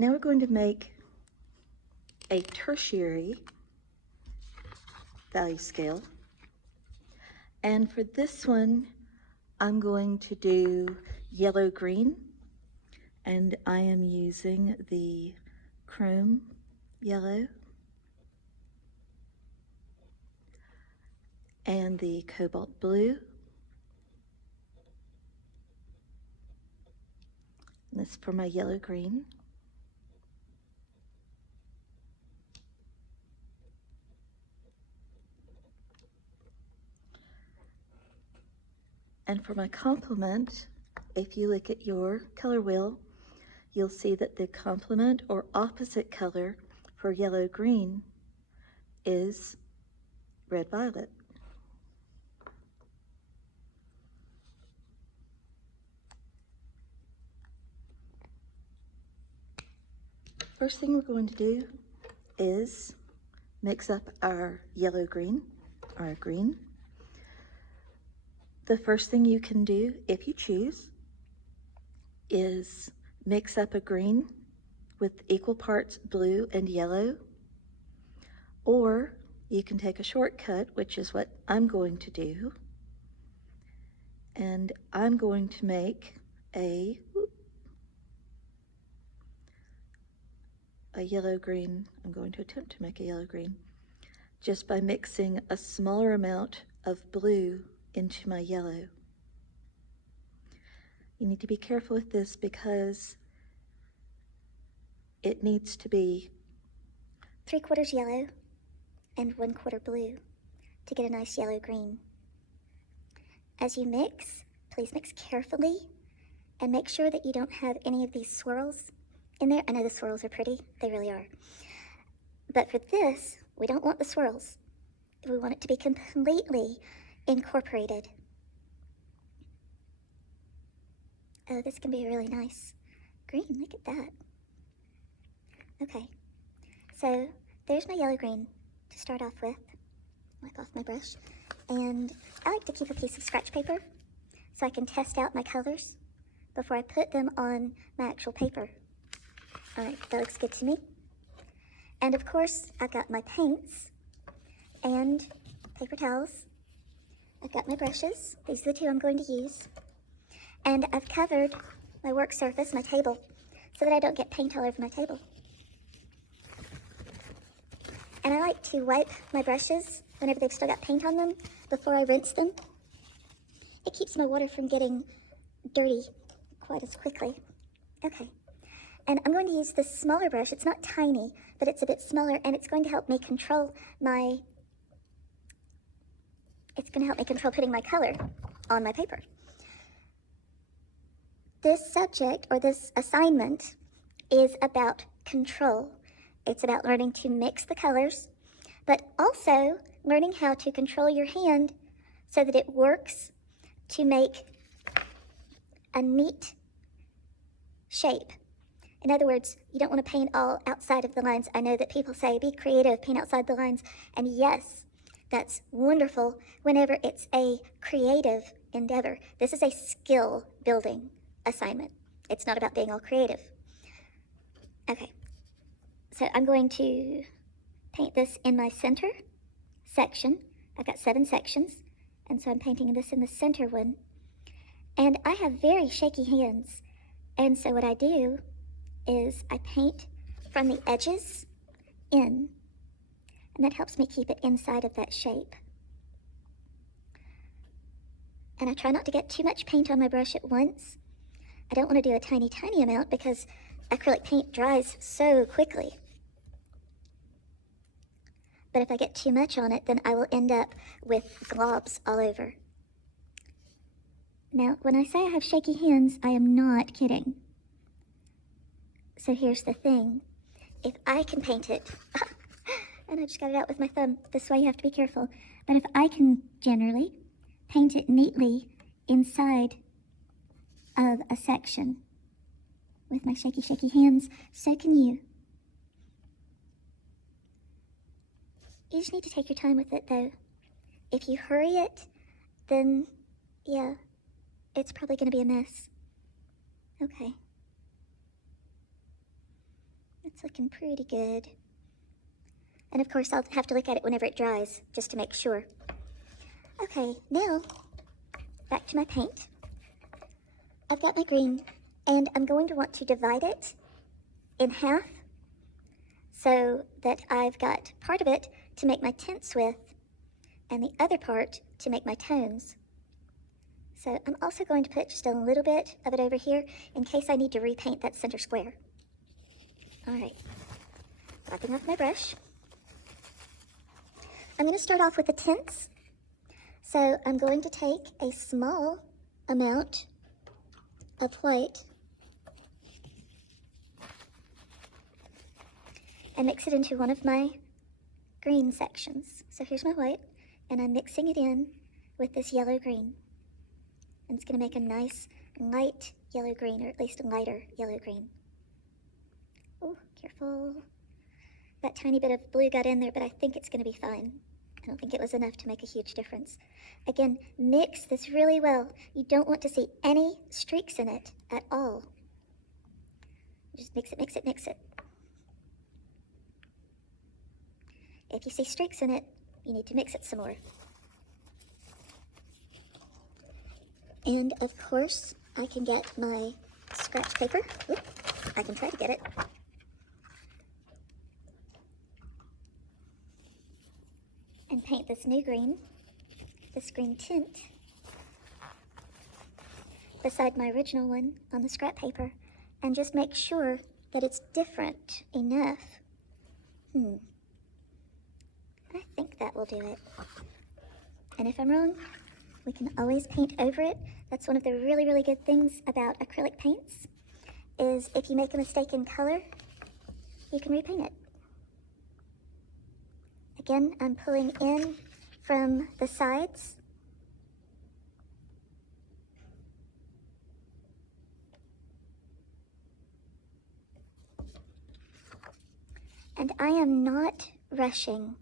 Now we're going to make a tertiary value scale. And for this one, I'm going to do yellow-green, and I am using the chrome yellow and the cobalt blue. And this for my yellow-green. And for my complement, if you look at your color wheel, you'll see that the complement or opposite color for yellow-green is red-violet. First thing we're going to do is mix up our yellow-green, our green. The first thing you can do, if you choose, is mix up a green with equal parts blue and yellow, or you can take a shortcut, which is what I'm going to do, and I'm going to make a yellow-green. I'm going to attempt to make a yellow-green just by mixing a smaller amount of blue into my yellow. You need to be careful with this because it needs to be 3/4 yellow and 1/4 blue to get a nice yellow-green. As you mix, please mix carefully and make sure that you don't have any of these swirls in there. I know the swirls are pretty, they really are. But for this, we don't want the swirls. We want it to be completely incorporated. Oh, this can be a really nice green, look at that. Okay, so there's my yellow-green to start off with. Wipe off my brush. And I like to keep a piece of scratch paper so I can test out my colors before I put them on my actual paper. All right, that looks good to me. And of course, I've got my paints and paper towels. I've got my brushes. These are the two I'm going to use. And I've covered my work surface, my table, so that I don't get paint all over my table. And I like to wipe my brushes whenever they've still got paint on them before I rinse them. It keeps my water from getting dirty quite as quickly. Okay, and I'm going to use this smaller brush. It's not tiny, but it's a bit smaller, and it's going to help me control putting my color on my paper. This subject, or this assignment, is about control. It's about learning to mix the colors, but also learning how to control your hand so that it works to make a neat shape. In other words, you don't want to paint all outside of the lines. I know that people say, be creative, paint outside the lines. And yes, that's wonderful whenever it's a creative endeavor. This is a skill building assignment. It's not about being all creative. Okay, so I'm going to paint this in my center section. I've got 7 sections, and so I'm painting this in the center one. And I have very shaky hands, and so what I do is I paint from the edges in, and that helps me keep it inside of that shape. And I try not to get too much paint on my brush at once. I don't want to do a tiny, tiny amount because acrylic paint dries so quickly. But if I get too much on it, then I will end up with globs all over. Now, when I say I have shaky hands, I am not kidding. So here's the thing. If I can paint it, and I just got it out with my thumb, this way you have to be careful, but if I can generally paint it neatly inside of a section with my shaky, shaky hands, so can you. You just need to take your time with it, though. If you hurry it, then, yeah, it's probably going to be a mess. Okay. That's looking pretty good. And of course, I'll have to look at it whenever it dries, just to make sure. Okay, now, back to my paint. I've got my green, and I'm going to want to divide it in half so that I've got part of it to make my tints with, and the other part to make my tones. So I'm also going to put just a little bit of it over here in case I need to repaint that center square. All right, wiping off my brush. I'm going to start off with the tints. So I'm going to take a small amount of white and mix it into one of my green sections. So here's my white, and I'm mixing it in with this yellow-green. And it's going to make a nice light yellow-green, or at least a lighter yellow-green. Oh, careful. That tiny bit of blue got in there, but I think it's going to be fine. I don't think it was enough to make a huge difference. Again, mix this really well. You don't want to see any streaks in it at all. Just mix it, mix it, mix it. If you see streaks in it, you need to mix it some more. And of course, I can get my scratch paper. Oop, I can try to get it. And paint this new green, this green tint, beside my original one on the scrap paper, and just make sure that it's different enough. I think that will do it. And if I'm wrong, we can always paint over it. That's one of the really, really good things about acrylic paints, is if you make a mistake in color, you can repaint it. Again, I'm pulling in from the sides. And I am not rushing.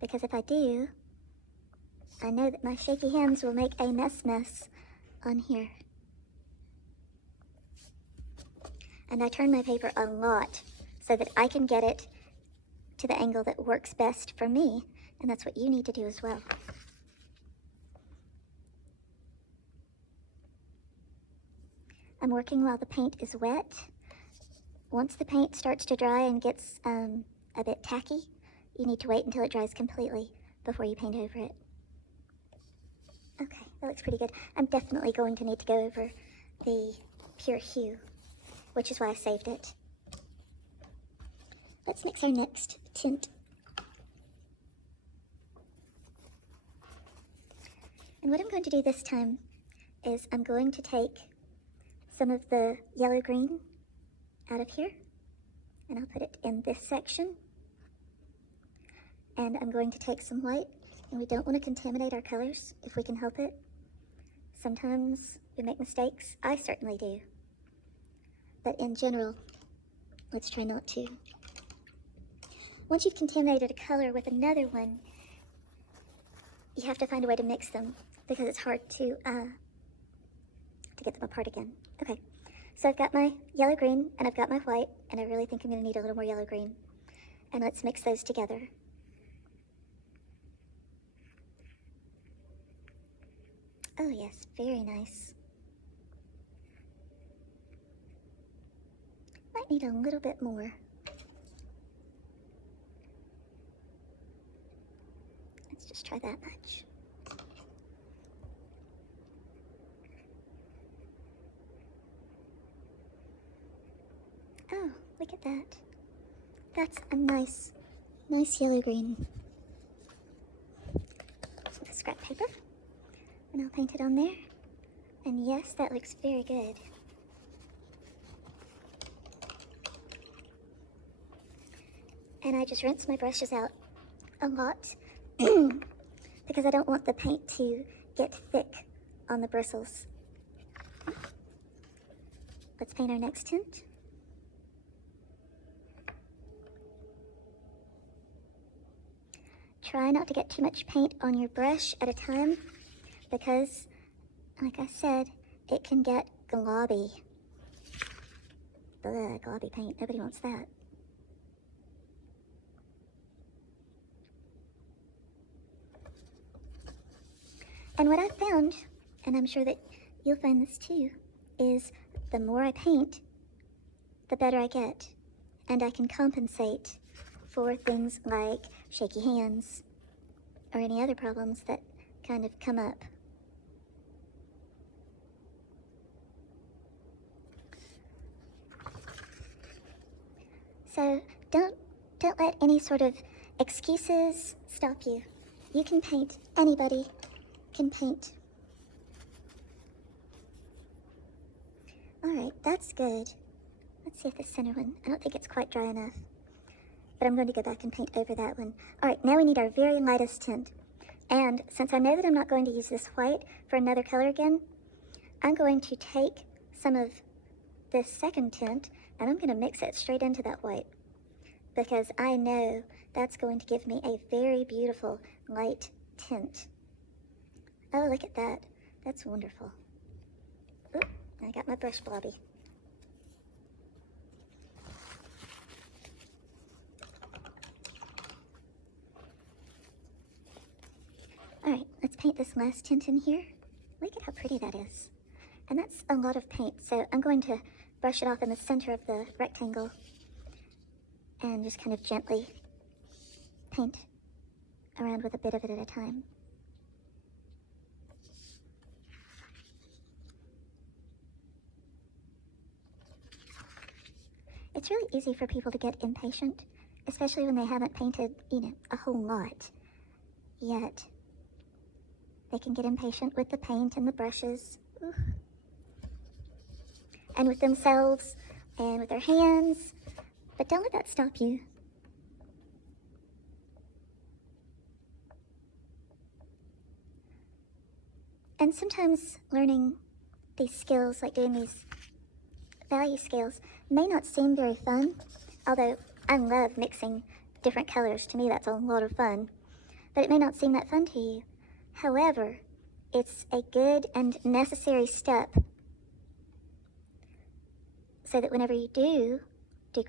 Because if I do, I know that my shaky hands will make a mess on here. And I turn my paper a lot so that I can get it to the angle that works best for me, and that's what you need to do as well. I'm working while the paint is wet. Once the paint starts to dry and gets a bit tacky, you need to wait until it dries completely before you paint over it. Okay, that looks pretty good. I'm definitely going to need to go over the pure hue, which is why I saved it. Let's mix our next tint. And what I'm going to do this time is I'm going to take some of the yellow-green out of here, and I'll put it in this section. And I'm going to take some white, and we don't want to contaminate our colors if we can help it. Sometimes we make mistakes. I certainly do. But in general, let's try not to. Once you've contaminated a color with another one, you have to find a way to mix them because it's hard to get them apart again. Okay, so I've got my yellow-green and I've got my white, and I really think I'm going to need a little more yellow-green. And let's mix those together. Oh yes, very nice. Might need a little bit more. Let's just try that much. Oh, look at that. That's a nice yellow-green. Some scrap paper, and I'll paint it on there. And yes, that looks very good. And I just rinse my brushes out a lot because I don't want the paint to get thick on the bristles. Let's paint our next tint. try not to get too much paint on your brush at a time because, like I said, it can get globby. Ugh, globby paint. Nobody wants that. And what I've found, and I'm sure that you'll find this too, is the more I paint, the better I get. And I can compensate for things like shaky hands or any other problems that kind of come up. So don't let any sort of excuses stop you. You can paint. Anybody can paint. All right, that's good. Let's see if the center one, I don't think it's quite dry enough, but I'm going to go back and paint over that one. All right, now we need our very lightest tint. And since I know that I'm not going to use this white for another color again, I'm going to take some of this second tint and I'm going to mix it straight into that white because I know that's going to give me a very beautiful light tint. Oh, look at that. That's wonderful. Oop, I got my brush blobby. All right, let's paint this last tint in here. Look at how pretty that is. And that's a lot of paint, so I'm going to brush it off in the center of the rectangle and just kind of gently paint around with a bit of it at a time. It's really easy for people to get impatient, especially when they haven't painted, a whole lot yet. They can get impatient with the paint and the brushes. Ooh. And with themselves and with their hands. But don't let that stop you. And sometimes learning these skills, like doing these value scales, may not seem very fun, although I love mixing different colors. To me, that's a lot of fun. But it may not seem that fun to you. However, it's a good and necessary step so that whenever you do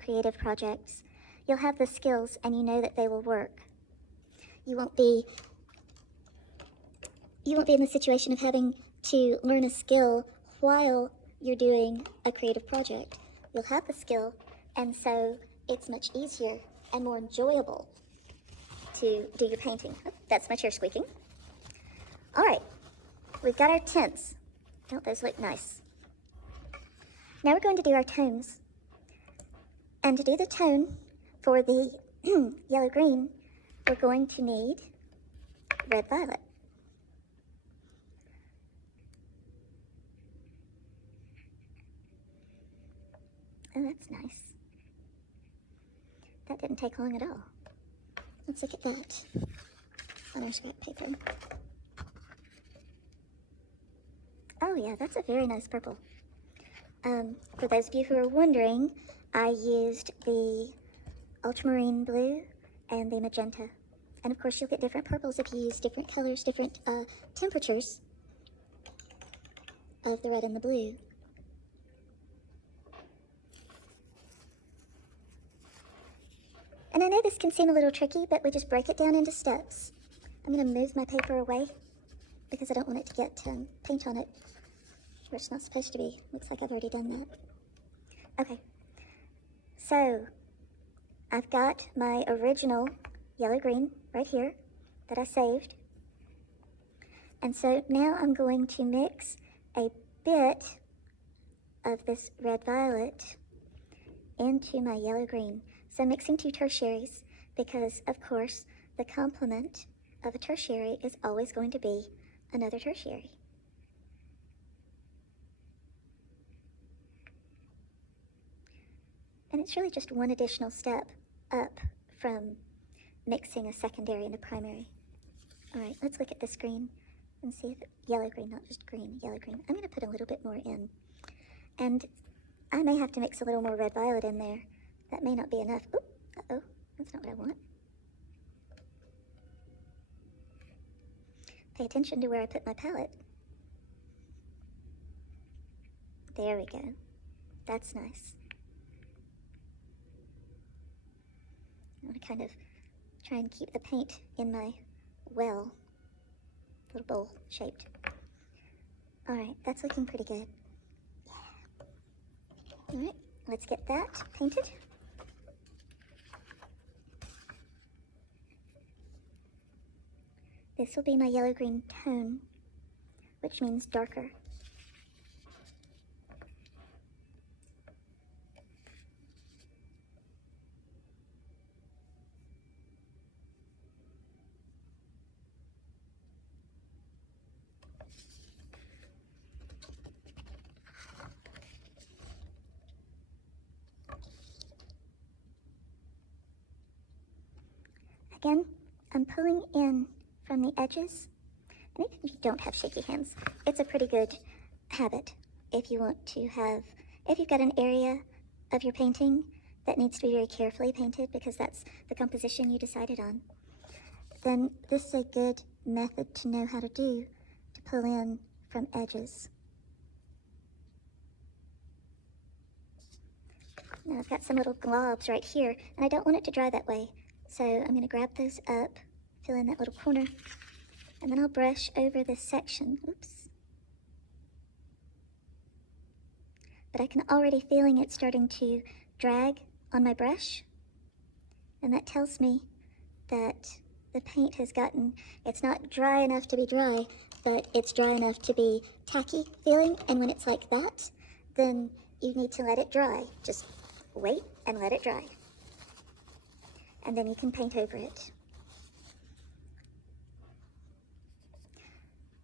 creative projects, you'll have the skills and you know that they will work. You won't be in the situation of having to learn a skill while you're doing a creative project. You'll have the skill, and so it's much easier and more enjoyable to do your painting. Oh, that's my chair squeaking. All right, we've got our tints. Don't those look nice? Now we're going to do our tones. And to do the tone for the yellow-green, we're going to need red-violet. Oh, that's nice. That didn't take long at all. Let's look at that on our scrap paper. Oh yeah, that's a very nice purple. For those of you who are wondering, I used the ultramarine blue and the magenta. And of course you'll get different purples if you use different colors, different temperatures of the red and the blue. And I know this can seem a little tricky, but we just break it down into steps. I'm going to move my paper away because I don't want it to get paint on it where it's not supposed to be. Looks like I've already done that. Okay, so I've got my original yellow-green right here that I saved. And so now I'm going to mix a bit of this red-violet into my yellow-green. So mixing two tertiaries because, of course, the complement of a tertiary is always going to be another tertiary. And it's really just one additional step up from mixing a secondary and a primary. All right, let's look at this green and see if yellow-green, not just green, yellow-green. I'm going to put a little bit more in. And I may have to mix a little more red-violet in there. That may not be enough. Oop, uh-oh, that's not what I want. pay attention to where I put my palette. There we go. That's nice. I want to kind of try and keep the paint in my well, little bowl shaped. Alright, that's looking pretty good. Alright, let's get that painted. This will be my yellow-green tone, which means darker. Again, I'm pulling in from the edges, and even if you don't have shaky hands, it's a pretty good habit if you want to have, if you've got an area of your painting that needs to be very carefully painted because that's the composition you decided on, then this is a good method to know how to do, to pull in from edges. Now I've got some little globs right here, and I don't want it to dry that way. So I'm going to grab those up, fill in that little corner, and then I'll brush over this section. Oops. But I can already feeling it starting to drag on my brush, and that tells me that the paint has gotten, it's not dry enough to be dry, but it's dry enough to be tacky feeling, and when it's like that, then you need to let it dry. Just wait and let it dry. And then you can paint over it.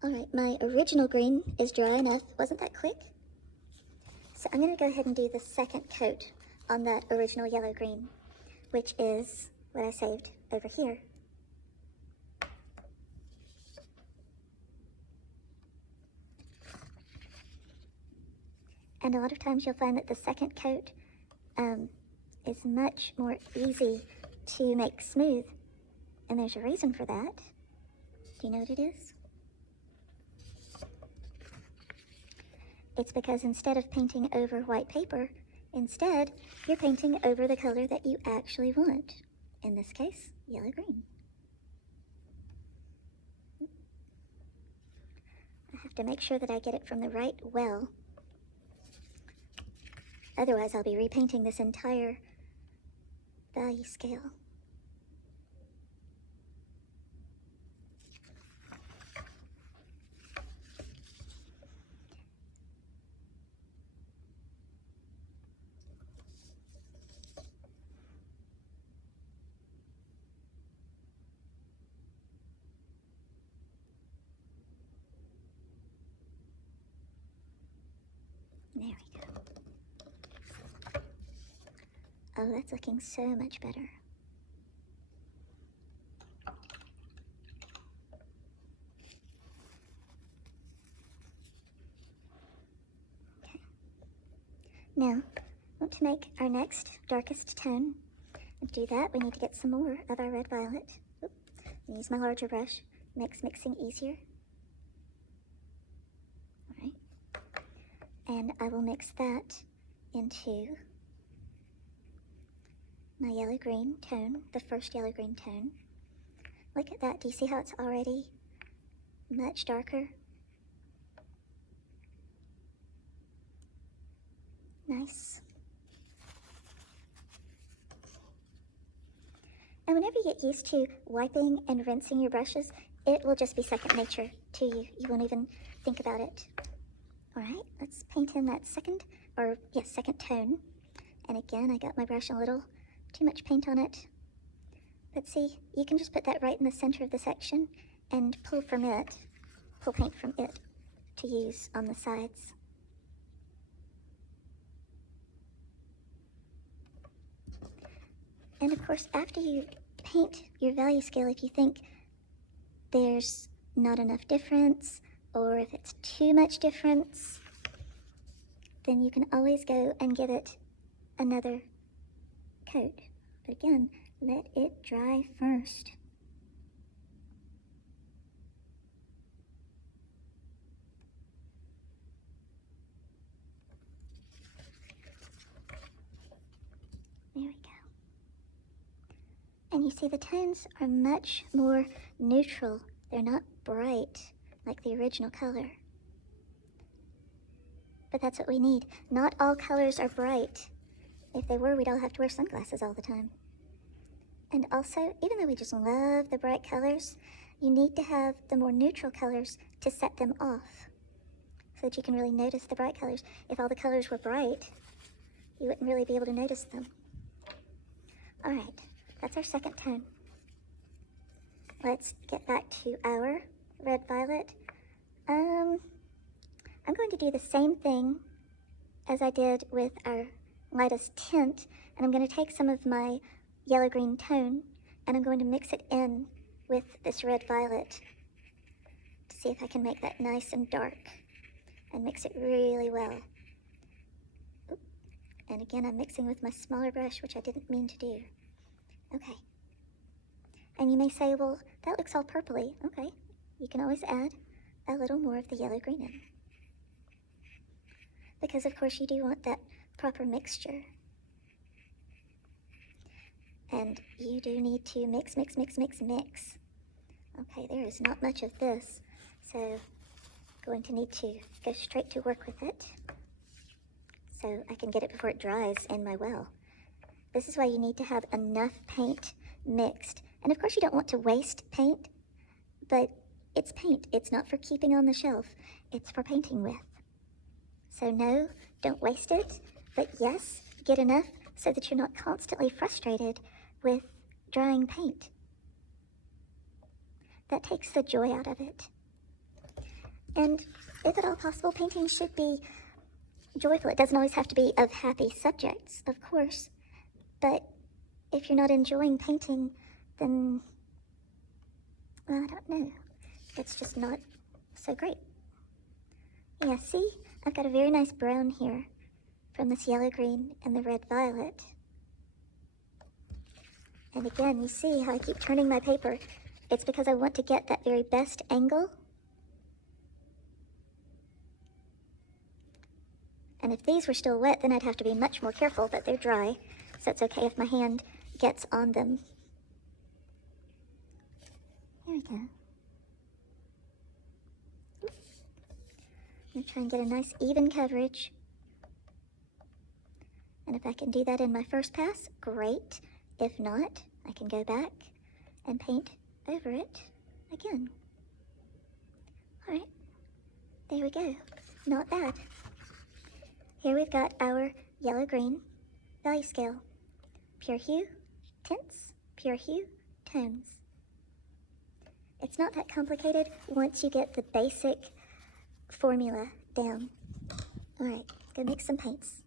Alright, my original green is dry enough. Wasn't that quick? So I'm going to go ahead and do the second coat on that original yellow-green, which is what I saved over here. And a lot of times you'll find that the second coat is much more easy to make smooth, and there's a reason for that. Do you know what it is? It's because instead of painting over white paper, instead you're painting over the color that you actually want. In this case, yellow-green. I have to make sure that I get it from the right well. Otherwise, I'll be repainting this entire value scale. There we go. Oh, that's looking so much better. Okay. Now, I want to make our next darkest tone. And to do that, we need to get some more of our red violet. Oop. Use my larger brush. Makes mixing easier. Alright. And I will mix that into my yellow-green tone, the first yellow-green tone. Look at that. Do you see how it's already much darker? Nice. And whenever you get used to wiping and rinsing your brushes, it will just be second nature to you. You won't even think about it. Alright, let's paint in that second tone. And again, I got my brush a little too much paint on it. But see, you can just put that right in the center of the section and pull paint from it to use on the sides. And of course, after you paint your value scale, if you think there's not enough difference, or if it's too much difference, then you can always go and give it another coat. But again, let it dry first. And you see the tones are much more neutral. They're not bright like the original color. But that's what we need. Not all colors are bright. If they were, we'd all have to wear sunglasses all the time. And also, even though we just love the bright colors, you need to have the more neutral colors to set them off so that you can really notice the bright colors. If all the colors were bright, you wouldn't really be able to notice them. All right, that's our second tone. Let's get back to our red violet. I'm going to do the same thing as I did with our lightest tint, and I'm going to take some of my yellow-green tone, and I'm going to mix it in with this red violet to see if I can make that nice and dark and mix it really well. Oop. And again, I'm mixing with my smaller brush, which I didn't mean to do. Okay. And you may say, well, that looks all purpley. Okay, you can always add a little more of the yellow-green in. Because, of course, you do want that proper mixture. And you do need to mix, mix, mix, mix, mix. Okay, there is not much of this, so going to need to go straight to work with it so I can get it before it dries in my well. This is why you need to have enough paint mixed. And of course you don't want to waste paint, but it's paint. It's not for keeping on the shelf. It's for painting with. So no, don't waste it, but yes, get enough so that you're not constantly frustrated with drying paint. That takes the joy out of it. And if at all possible, painting should be joyful. It doesn't always have to be of happy subjects, of course, but if you're not enjoying painting, then, well, I don't know. It's just not so great. Yeah, see? I've got a very nice brown here from this yellow-green and the red-violet. And again, you see how I keep turning my paper. It's because I want to get that very best angle. And if these were still wet, then I'd have to be much more careful, but they're dry, so it's okay if my hand gets on them. Here we go. I'm going to try and get a nice even coverage. And if I can do that in my first pass, great. If not, I can go back and paint over it again. All right, there we go. Not bad. Here we've got our yellow-green value scale. Pure hue, tints, pure hue, tones. It's not that complicated once you get the basic formula down. All right, go make some paints.